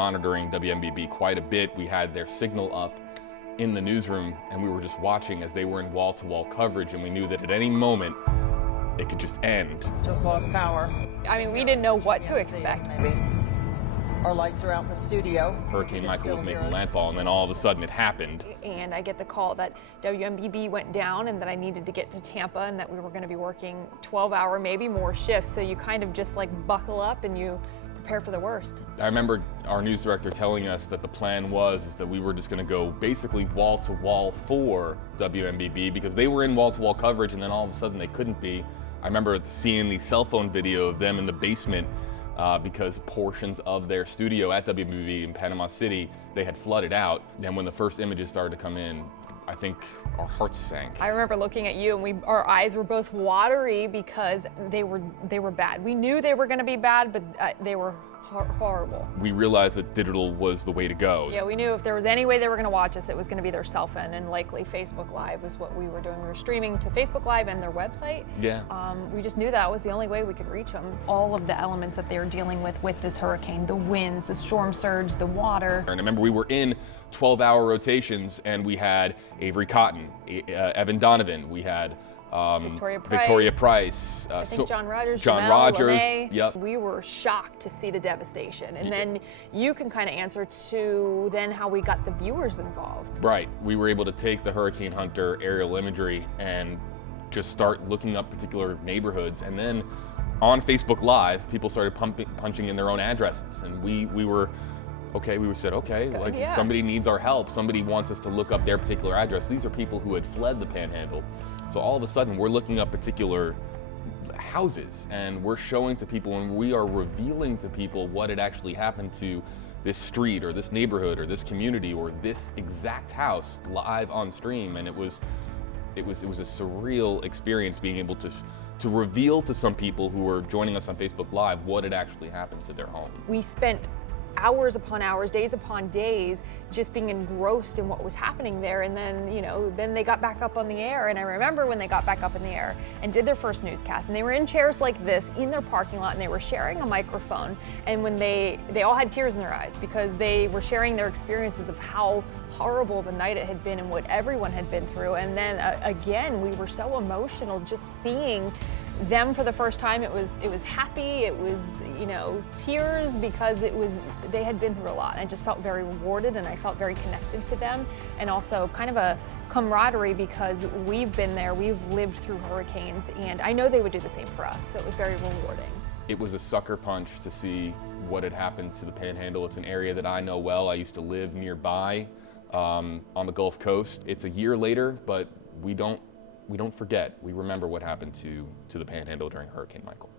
monitoring WMBB quite a bit. We had their signal up in the newsroom, and we were just watching as they were in wall-to-wall coverage, and we knew that at any moment it could just end. Just lost power. I mean, we didn't know what to expect. Maybe. Our lights are out in the studio. Hurricane Michael was making landfall, and then all of a sudden it happened. And I get the call that WMBB went down and that I needed to get to Tampa and that we were going to be working 12-hour, maybe more shifts. So you kind of just like buckle up and you prepare for the worst. I remember our news director telling us that the plan was that we were just going to go basically wall to wall for WMBB because they were in wall-to-wall coverage, and then all of a sudden they couldn't be. I remember seeing the cell phone video of them in the basement because portions of their studio at WMBB in Panama City, they had flooded out. And when the first images started to come in, I think our hearts sank. I remember looking at you and our eyes were both watery because they were bad. We knew they were going to be bad, but they were horrible. We realized that digital was the way to go. Yeah, we knew if there was any way they were going to watch us, it was going to be their cell phone, and likely Facebook Live was what we were doing. We were streaming to Facebook Live and their website. Yeah. We just knew that was the only way we could reach them. All of the elements that they were dealing with this hurricane, the winds, the storm surge, the water. And remember, we were in 12-hour rotations, and we had Avery Cotton, Evan Donovan, we had Victoria Price. I think John Rogers. Rogers. Yep. We were shocked to see the devastation. And then you can kind of answer to then how we got the viewers involved. Right. We were able to take the Hurricane Hunter aerial imagery and just start looking up particular neighborhoods. And then on Facebook Live, people started punching in their own addresses. And we said, okay, somebody needs our help. Somebody wants us to look up their particular address. These are people who had fled the Panhandle. So all of a sudden, we're looking up particular houses, and we're showing to people, and we are revealing to people what had actually happened to this street or this neighborhood or this community or this exact house live on stream. And it was a surreal experience being able to reveal to some people who were joining us on Facebook Live what had actually happened to their home. We spent hours upon hours, days upon days, just being engrossed in what was happening there. And then, then they got back up on the air. And I remember when they got back up in the air and did their first newscast, and they were in chairs like this in their parking lot, and they were sharing a microphone. And when they all had tears in their eyes because they were sharing their experiences of how horrible the night it had been and what everyone had been through. And then again, we were so emotional just seeing them for the first time. It was happy, it was tears because they had been through a lot. I just felt very rewarded, and I felt very connected to them, and also kind of a camaraderie because we've been there, we've lived through hurricanes, and I know they would do the same for us, so it was very rewarding. It was a sucker punch to see what had happened to the Panhandle. It's an area that I know well. I used to live nearby on the Gulf Coast. It's a year later, but we don't forget. We remember what happened to the Panhandle during Hurricane Michael.